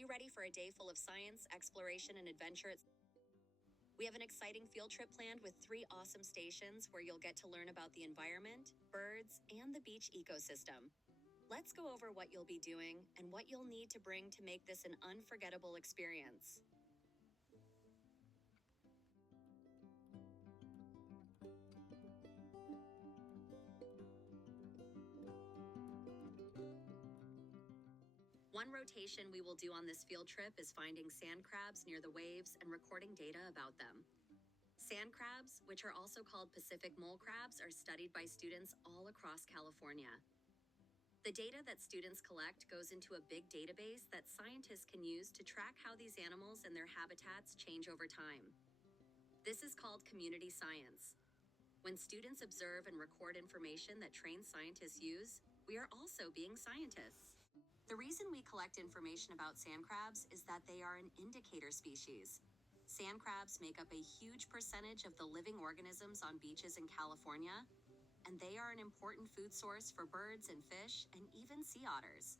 you ready for a day full of science, exploration, and adventure? We have an exciting field trip planned with 3 awesome stations where you'll get to learn about the environment, birds, and the beach ecosystem. Let's go over what you'll be doing and what you'll need to bring to make this an unforgettable experience. One rotation we will do on this field trip is finding sand crabs near the waves and recording data about them. Sand crabs, which are also called Pacific mole crabs, are studied by students all across California. The data that students collect goes into a big database that scientists can use to track how these animals and their habitats change over time. This is called community science. When students observe and record information that trained scientists use, we are also being scientists. The reason we collect information about sand crabs is that they are an indicator species. Sand crabs make up a huge percentage of the living organisms on beaches in California, and they are an important food source for birds and fish and even sea otters.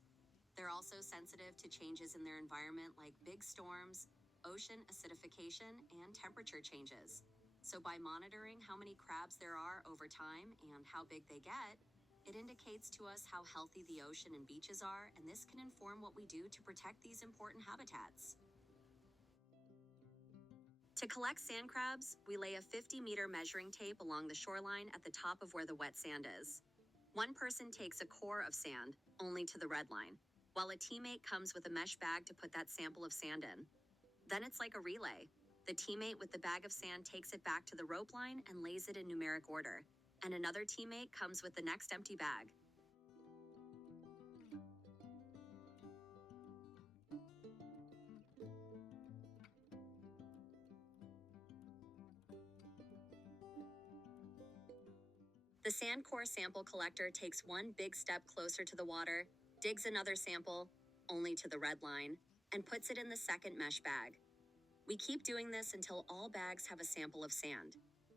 They're also sensitive to changes in their environment like big storms, ocean acidification, and temperature changes. So by monitoring how many crabs there are over time and how big they get, it indicates to us how healthy the ocean and beaches are, and this can inform what we do to protect these important habitats. To collect sand crabs, we lay a 50-meter measuring tape along the shoreline at the top of where the wet sand is. One person takes a core of sand, only to the red line, while a teammate comes with a mesh bag to put that sample of sand in. Then it's like a relay. The teammate with the bag of sand takes it back to the rope line and lays it in numeric order, and another teammate comes with the next empty bag. The sand core sample collector takes one big step closer to the water, digs another sample, only to the red line, and puts it in the second mesh bag. We keep doing this until all bags have a sample of sand.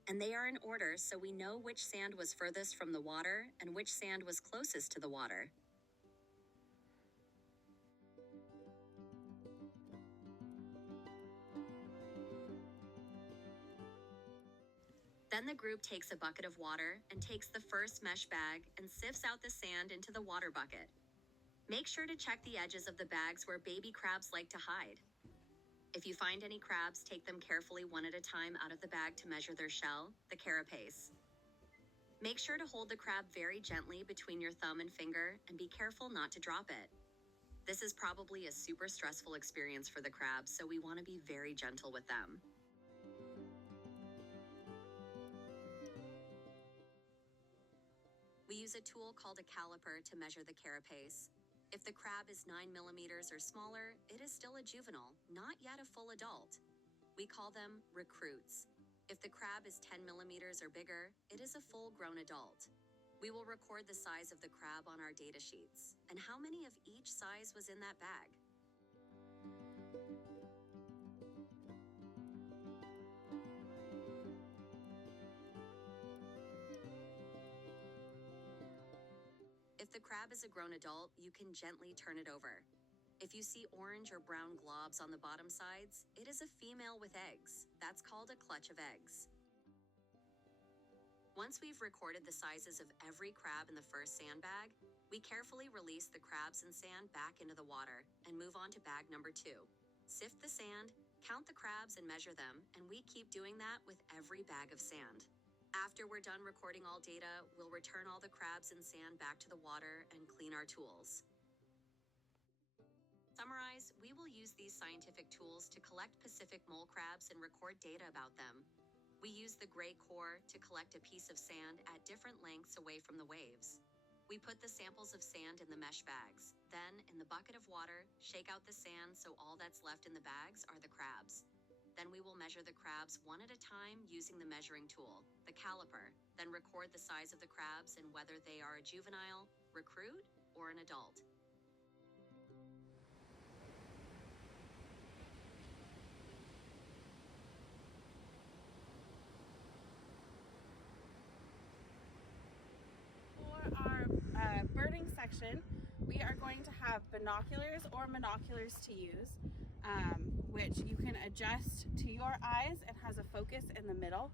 And they are in order so we know which sand was furthest from the water and which sand was closest to the water. Then the group takes a bucket of water and takes the first mesh bag and sifts out the sand into the water bucket. Make sure to check the edges of the bags where baby crabs like to hide. If you find any crabs, take them carefully one at a time out of the bag to measure their shell, the carapace. Make sure to hold the crab very gently between your thumb and finger and be careful not to drop it. This is probably a super stressful experience for the crabs, so we want to be very gentle with them. We use a tool called a caliper to measure the carapace. If the crab is 9 millimeters or smaller, it is still a juvenile, not yet a full adult. We call them recruits. If the crab is 10 millimeters or bigger, it is a full-grown adult. We will record the size of the crab on our data sheets and how many of each size was in that bag. If the crab is a grown adult, you can gently turn it over. If you see orange or brown globs on the bottom sides, it is a female with eggs. That's called a clutch of eggs. Once we've recorded the sizes of every crab in the first sand bag, we carefully release the crabs and sand back into the water and move on to bag number 2. Sift the sand, count the crabs and measure them, and we keep doing that with every bag of sand. After we're done recording all data, we'll return all the crabs and sand back to the water and clean our tools. To summarize, we will use these scientific tools to collect Pacific mole crabs and record data about them. We use the gray core to collect a piece of sand at different lengths away from the waves. We put the samples of sand in the mesh bags. Then, in the bucket of water, shake out the sand so all that's left in the bags are the crabs. Then we will measure the crabs one at a time using the measuring tool, the caliper, then record the size of the crabs and whether they are a juvenile, recruit, or an adult. For our birding section, we are going to have binoculars or monoculars to use, which you can adjust to your eyes and has a focus in the middle,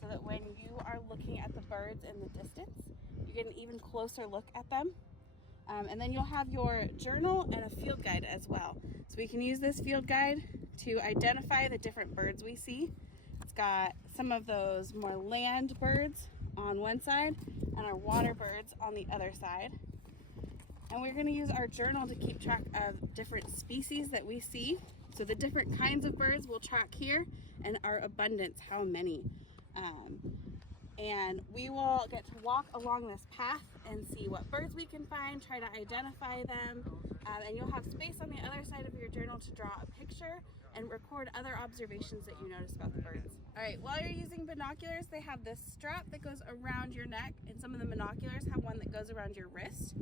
so that when you are looking at the birds in the distance, you get an even closer look at them. And then you'll have your journal and a field guide as well. So we can use this field guide to identify the different birds we see. It's got some of those more land birds on one side and our water birds on the other side. And we're going to use our journal to keep track of different species that we see. So the different kinds of birds we'll track here, and our abundance, how many. And we will get to walk along this path and see what birds we can find, try to identify them, and you'll have space on the other side of your journal to draw a picture and record other observations that you notice about the birds. All right, while you're using binoculars, they have this strap that goes around your neck, and some of the binoculars have one that goes around your wrist.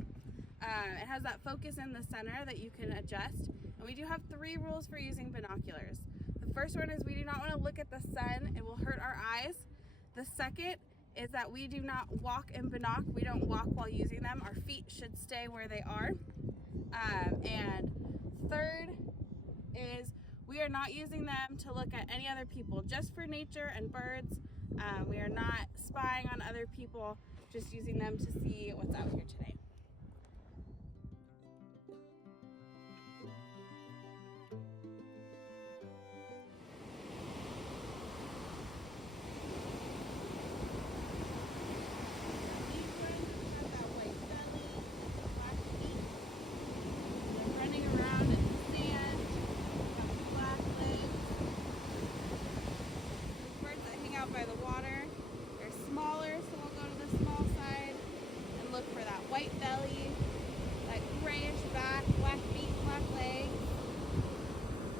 It has that focus in the center that you can adjust, and we do have 3 rules for using binoculars. The first one is we do not want to look at the sun, it will hurt our eyes. The second is that we do not walk in binoc. We don't walk while using them. Our feet should stay where they are. And third is we are not using them to look at any other people, just for nature and birds. We are not spying on other people, just using them to see what's out here today. By the water. They're smaller, so we'll go to the small side and look for that white belly, that grayish back, black feet, black legs.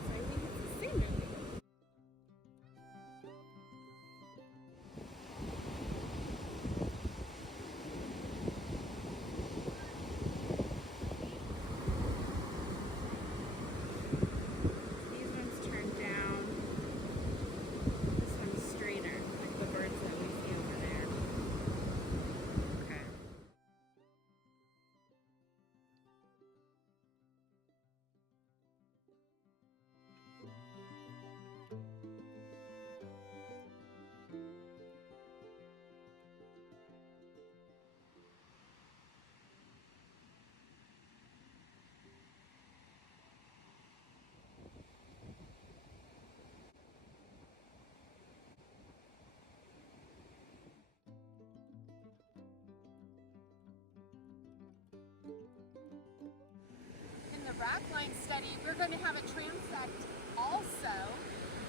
So I think it's the same movie. These ones turn down. This one's straighter, like the birds that we see over there. Okay. In the rackline study, we're going to have a transect also,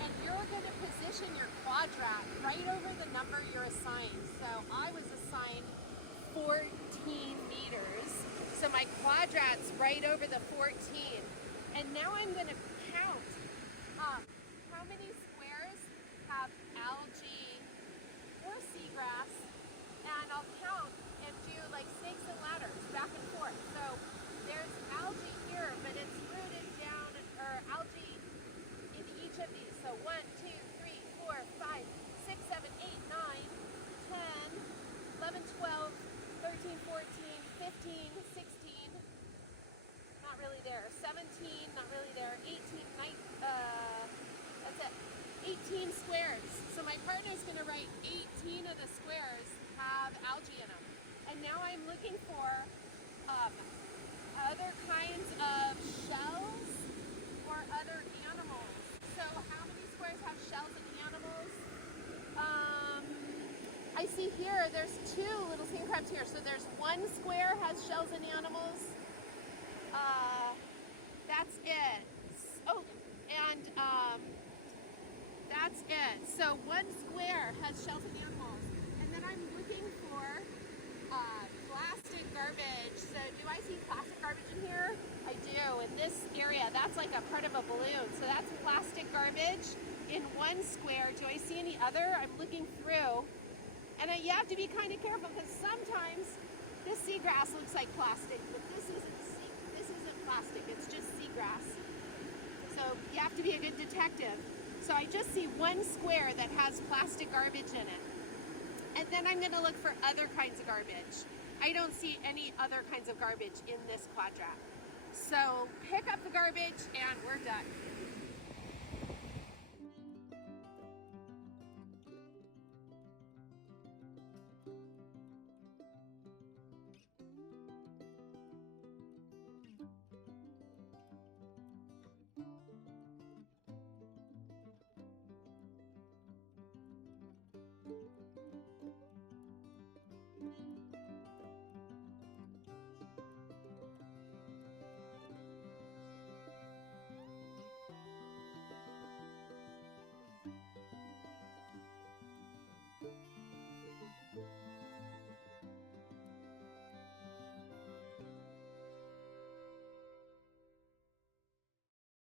and you're going to position your quadrat right over the number you're assigned. So I was assigned 14 meters, so my quadrat's right over the 14. And now I'm going to count how many squares have algae or seagrass, and I'll count and do like snakes and ladders back and forth. So there's algae here, but it's rooted down, or algae in each of these. So 1, 2, 3, 4, 5, 6, 7, 8, 9, 10, 11, 12, 13, 14, 15, 16, not really there, 17, not really there, 18, 19, that's it, 18 squares. So my partner's going to write 18 of the squares have algae in them. And now I'm looking for other kinds of shells or other animals. So how many squares have shells and animals? I see here there's 2 little sand crabs here. So there's 1 square has shells and animals. That's it. Oh, and that's it. So 1 square has shells and animals. And then I'm looking for plastic garbage. So do I see plastic garbage in here? I do. In this area, that's like a part of a balloon. So that's plastic garbage in 1 square. Do I see any other? I'm looking through. And you have to be kind of careful, because sometimes this seagrass looks like plastic, but this isn't plastic. It's just seagrass. So you have to be a good detective. So I just see 1 square that has plastic garbage in it. And then I'm going to look for other kinds of garbage. I don't see any other kinds of garbage in this quadrat. So pick up the garbage and we're done.